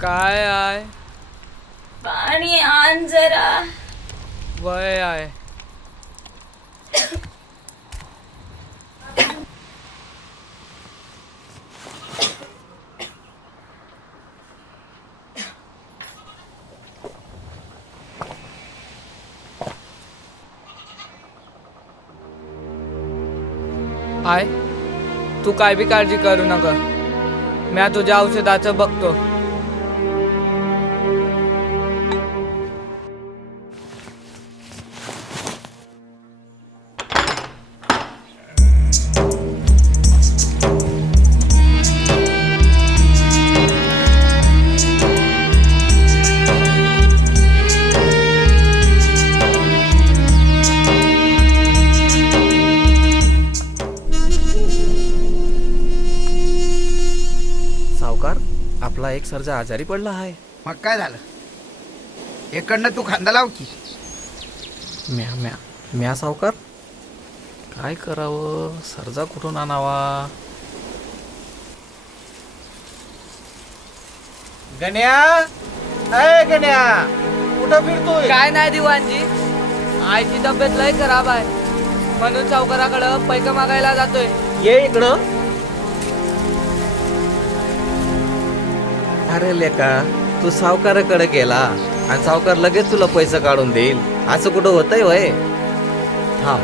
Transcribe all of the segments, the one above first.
काय आहे? पाणी आण जरा. वय आहे. आय तू काय बी काळजी करू नका. मी तुझ्या औषधाचं बघतो. सावकार, आपला एक सर्जा आजारी पडला आहे. मग काय झालं? इकडनं तू खांदा लाव की. म्या सावकार, काय करावं? सर्जा कुठून आणावा? गण्या, अय गण्या, कुठं फिरतोय? काय नाही दिवाणजी, आईची तब्येत लय खराब आहे म्हणून सावकाराकडं पैका मागायला जातोय. ये इकडं. अरे लेका, तू सावकाराकडे गेला आणि सावकार लगेच तुला पैसे काढून देईल असं कुठं होतंय वय? थांब,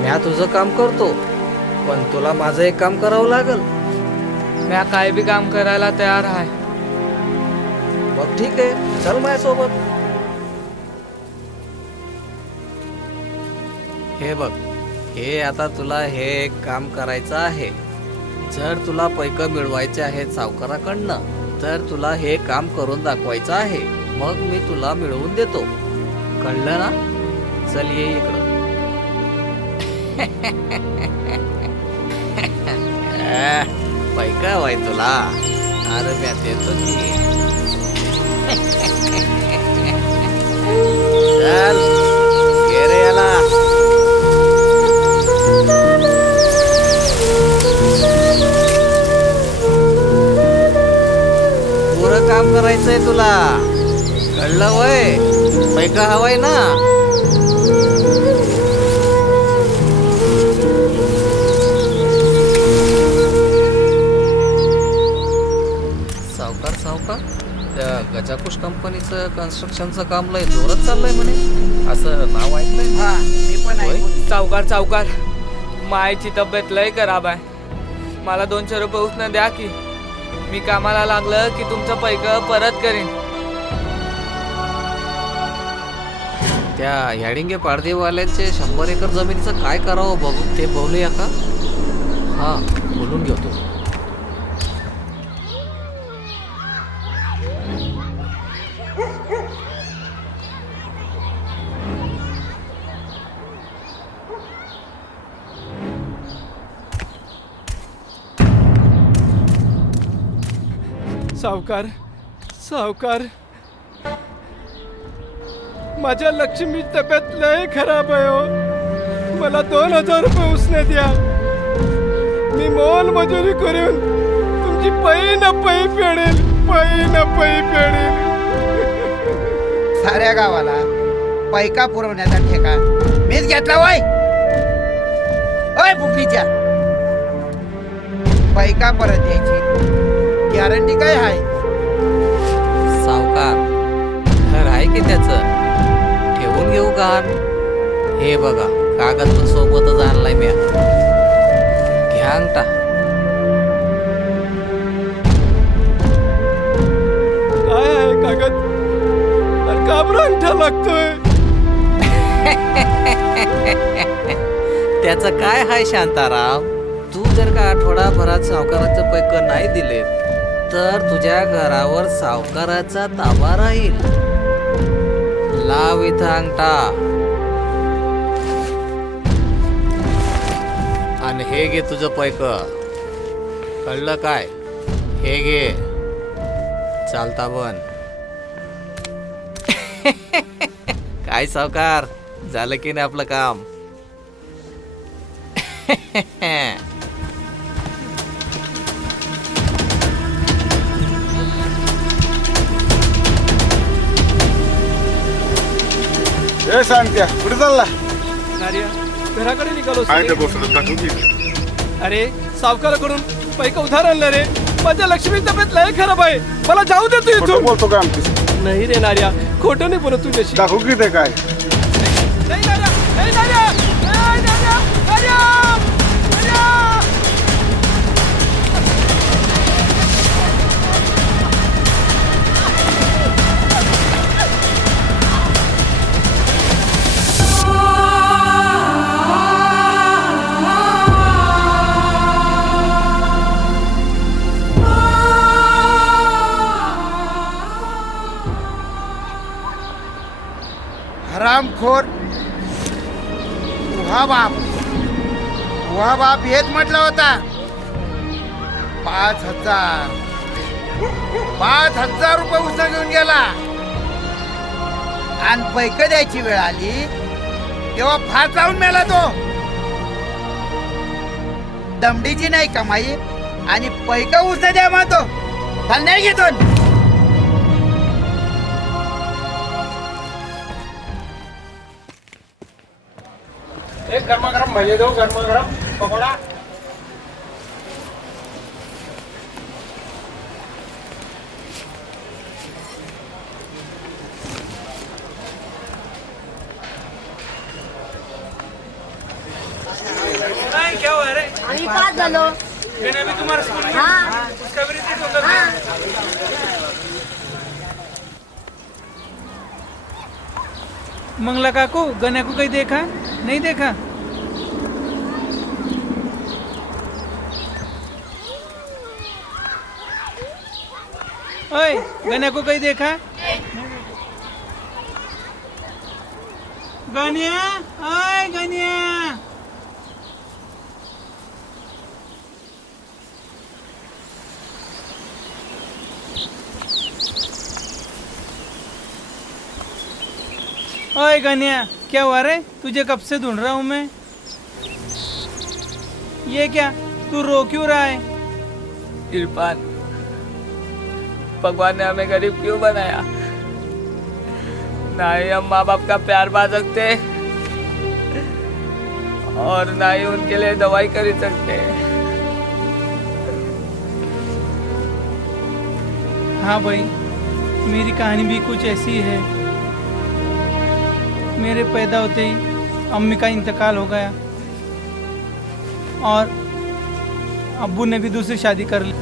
म्या तुझं काम करतो, पण तुला माझं एक काम करावं लागल. मी काय बी काम करायला तयार आहे. मग ठीक आहे, चल माझ्यासोबत. हे बघ, हे आता तुला हे एक काम करायचं आहे. जर तुला पैक मिळवायचे आहेत सावकाराकडनं तर तुला हे काम करून दाखवायचं आहे. मग मी तुला मिळवून देतो. कळलं ना? चल ये इकडं. पैका वाय तुला? अरे मी देतो की. चल ये रे याला. पुरं काम करायचंय तुला, कळलं वय? पैका हवाय ना? सावकार, त्या गजाकुश कंपनीचं कन्स्ट्रक्शनचं काम लय जोरात चाललंय म्हणे, असं नाव ऐकलंय. हा, मी पण होय? ऐकून. सावकार, मायची तब्येत लय खराब आहे. मला 200 रुपये उसनं द्या की. मी कामाला लागलं की तुमचं पैक परत करीन. त्या ह्याडिंगे पाडदेवाल्यांचे 100 एकर जमिनीचं काय करावं बघू, ते बोलूया का? हा, बोलून घेतो. सावकार, माझ्या लक्ष्मी तब्येत लय खराब आहे हो. मला 2000 रुपये उसने द्या. मी मोल मजुरी करून तुमची पै न पै फेडेल. साऱ्या गावाला पैका पुरवण्याचा ठेका मीच घेतला वय. ओय फुकणीच्या, पैका परत द्यायची गॅरंटी काय आहे? सावकार, घर आहे की त्याचं? ठेवून घेऊ का? हे बघा, कागद पण सोबतच आणलाय म्या. घ्या अंगठा. काय आहे कागद? आणि का बरं अंगठा लागतोय? त्याचं काय हाय शांताराम? तू जर का आठवडाभरात सावकाराचं पैक नाही दिले तर तुझ्या घरावर सावकाराचा ताबा राहील. लाव इथं अंगठा. आणि हे घे तुझं पैक. कळलं काय? हे घे. चालता बन. काय सावकार, झालं की नाही आपलं काम? हे सांगत्या कुठे चालला नार्या घराकडे निघालो काय ते असतो गोष्ट दाखवून घे. रे. अरे सावकाराकडून पैका उधार आणलं रे. माझ्या लक्ष्मी तब्येत लय खराब आहे. मला जाऊ दे तू खोटं इथून. बोलतो का आमची नाही रे नार्या खोटं नाही बोलत तुझ्याशी. दाखवू की ते काय नाही नार्या नाही नार्या नाही नार्या नार्या नार्या. हरामखोर उहा बाप हेच म्हटलं होता. 5,000 रुपये उसने घेऊन गेला आणि पैक द्यायची वेळ आली तेव्हा फास लावून मेला तो. दमडीची नाही कमाई आणि पैक उसने द्या म्हणतो. चल नाही घेतो. एक गरमागरम भजे दो गरमागरम पकोडा. क्या हुआ रे? आम्ही पास झालो. मैंने अभी तुम्हारे स्कूल में हाँ. उसका भी रिजल्ट होगा. मंगला काकू गन्या को कहीं देखा नहीं देखा? ओए गन्या को कहीं देखा? गन्या ओए गन्या. ओए गन्या क्या हुआ रे? तुझे कब से ढूंढ रहा हूँ मैं. ये क्या तू रो क्यों रहा है? इरफान, भगवान ने हमें गरीब क्यों बनाया? ना ही हम माँ बाप का प्यार पा सकते और ना ही उनके लिए दवाई खरीद सकते. हाँ भाई मेरी कहानी भी कुछ ऐसी है. मेरे पैदा होते ही अम्मी का इंतकाल हो गया और अब्बू ने भी दूसरी शादी कर ली.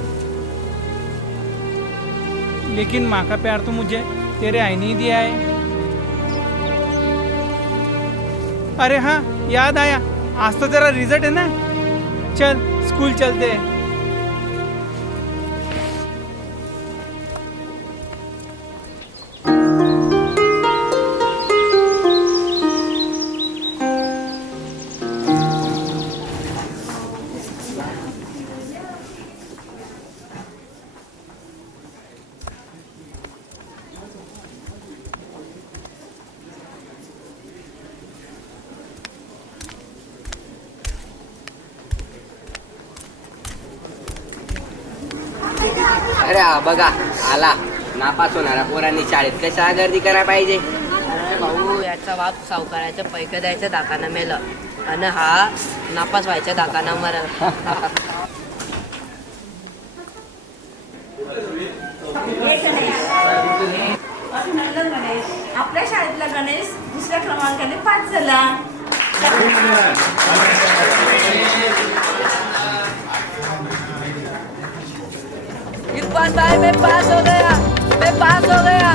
लेकिन माँ का प्यार तो मुझे तेरे आई नहीं दिया है. अरे हाँ याद आया, आज तो तेरा रिजल्ट है ना. चल स्कूल चलते हैं. अरे हा बघा आला नापास होणाऱ्या पोरांनी शाळेत कशा गर्दी करायला पाहिजे. अरे भाऊ याचा बाप सावकाराच्या पैके द्यायच्या दाकानं मेलं आणि हा नापास व्हायच्या दाकानं मरल. आपल्या शाळेतला गणेश दुसऱ्या क्रमांकाने पास झाला. इरफान भाई मैं पास हो गया, मैं पास हो गया.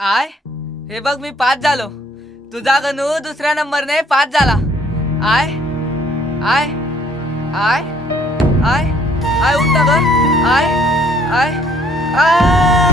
आय हे बघ मी पास झालो. तुझा गणू दुसऱ्या नंबरने पास झाला. I I I I I उठ ना ग. I I I